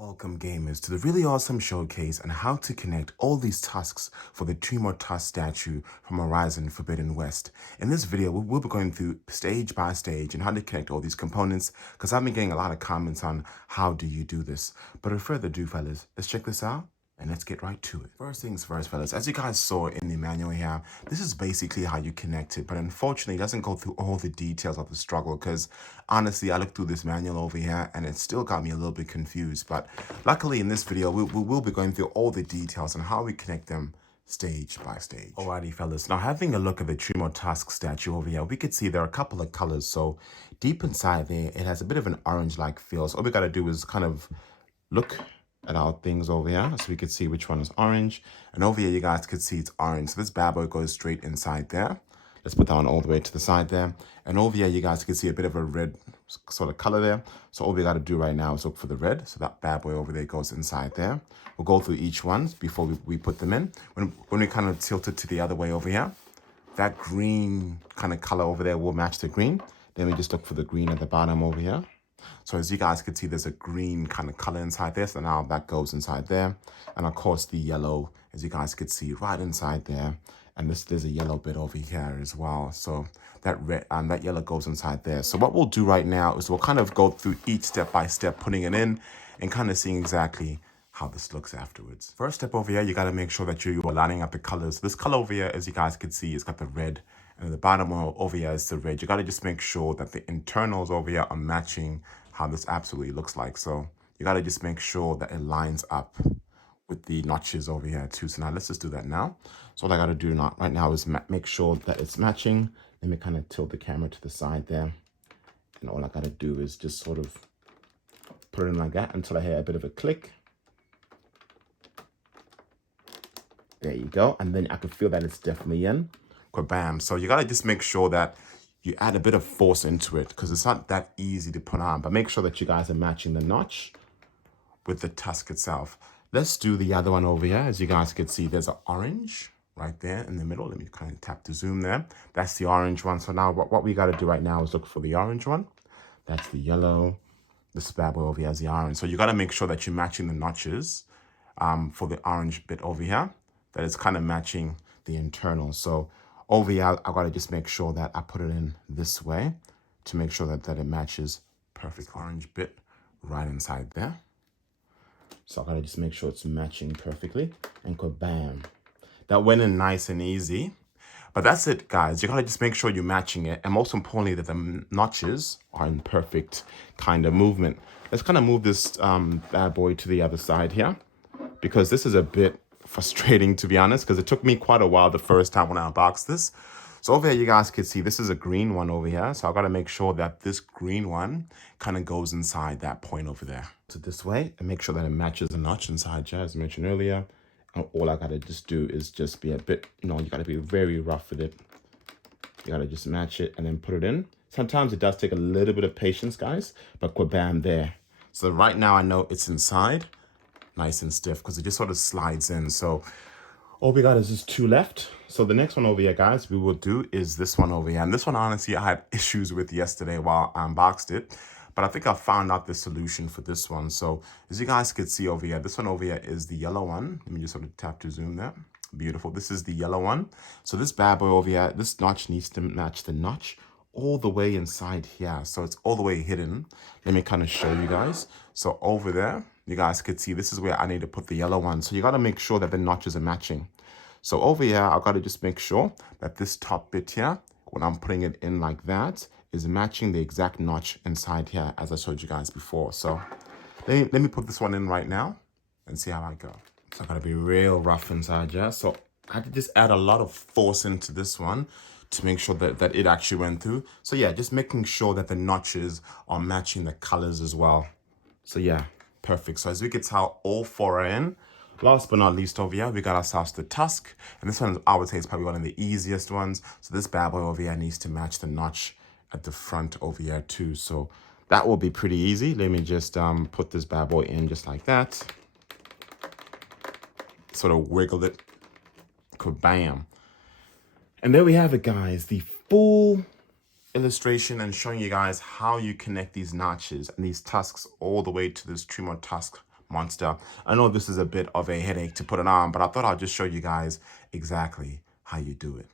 Welcome gamers to the really awesome showcase on how to connect all these tusks for the Tremortusk statue from Horizon Forbidden West. In this video, we'll be going through stage by stage and how to connect all these components because I've been getting a lot of comments on how do you do this. But without further ado, fellas, let's check this out. And let's get right to it. First things first, fellas, as you guys saw in the manual here, this is basically how you connect it, but unfortunately it doesn't go through all the details of the struggle because honestly, I looked through this manual over here and it still got me a little bit confused. But luckily in this video, we will be going through all the details on how we connect them stage by stage. Alrighty, fellas. Now, having a look at the Tremortusk statue over here, we could see there are a couple of colors. So deep inside there, it has a bit of an orange-like feel. So all we got to do is kind of look at our things over here so we could see which one is orange, and over here you guys could see it's orange, so this bad boy goes straight inside there. Let's put that one all the way to the side there, and over here you guys can see a bit of a red sort of color there. So all we got to do right now is look for the red, so that bad boy over there goes inside there. We'll go through each one before we put them in. When we kind of tilt it to the other way over here, that green kind of color over there will match the green. Then we just look for the green at the bottom over here. So as you guys can see, there's a green kind of color inside this, and now that goes inside there. And of course the yellow, as you guys could see, right inside there. And there's a yellow bit over here as well. So that red that yellow goes inside there. So what we'll do right now is we'll kind of go through each step by step, putting it in and kind of seeing exactly how this looks afterwards. First step over here, you got to make sure that you are lining up the colors. This color over here, as you guys can see, it's got the red, and at the bottom over here is the red. You got to just make sure that the internals over here are matching how this absolutely looks like. So you got to just make sure that it lines up with the notches over here too. So now let's just do that now. So all I got to do right now is make sure that it's matching. Let me kind of tilt the camera to the side there. And all I got to do is just sort of put it in like that until I hear a bit of a click. There you go. And then I can feel that it's definitely in. Bam. So you got to just make sure that you add a bit of force into it because it's not that easy to put on, but make sure that you guys are matching the notch with the tusk itself. Let's do the other one over here. As you guys can see, there's an orange right there in the middle. Let me kind of tap the zoom there. That's the orange one. So now what we got to do right now is look for the orange one. That's the yellow. This bad boy over here is the orange. So you got to make sure that you're matching the notches for the orange bit over here, that it's kind of matching the internal. So over here, I got to just make sure that I put it in this way to make sure that it matches perfect orange bit right inside there. So I got to just make sure it's matching perfectly, and bam. That went in nice and easy. But that's it, guys. You got to just make sure you're matching it. And most importantly, that the notches are in perfect kind of movement. Let's kind of move this bad boy to the other side here, because this is a bit frustrating, to be honest, because it took me quite a while the first time when I unboxed this. So over here, you guys can see this is a green one over here. So I got to make sure that this green one kind of goes inside that point over there. So this way, and make sure that it matches the notch inside here, as I mentioned earlier. And all I got to just do is just be a bit, you got to be very rough with it. You got to just match it and then put it in. Sometimes it does take a little bit of patience, guys, but bam, there. So right now I know it's inside, nice and stiff, because it just sort of slides in. So all we got is just two left. So the next one over here, guys, we will do is this one over here. And this one, honestly, I had issues with yesterday while I unboxed it. But I think I found out the solution for this one. So as you guys could see over here, this one over here is the yellow one. Let me just sort of tap to zoom there. Beautiful. This is the yellow one. So this bad boy over here, this notch needs to match the notch all the way inside here. So it's all the way hidden. Let me kind of show you guys. So over there, you guys could see this is where I need to put the yellow one. So you got to make sure that the notches are matching. So over here, I got to just make sure that this top bit here, when I'm putting it in like that, is matching the exact notch inside here, as I showed you guys before. So let me put this one in right now and see how I go. So I got to be real rough inside here. So I had to just add a lot of force into this one to make sure that it actually went through. So yeah, just making sure that the notches are matching the colors as well. So yeah, perfect. So as we can tell, all four are in. Last but not least over here, we got ourselves the tusk. And this one, I would say, is probably one of the easiest ones. So this bad boy over here needs to match the notch at the front over here too. So that will be pretty easy. Let me just put this bad boy in just like that. Sort of wiggle it. Kabam. And there we have it, guys. The full illustration and showing you guys how you connect these notches and these tusks all the way to this Tremortusk monster. I know this is a bit of a headache to put it on, but I thought I'll just show you guys exactly how you do it.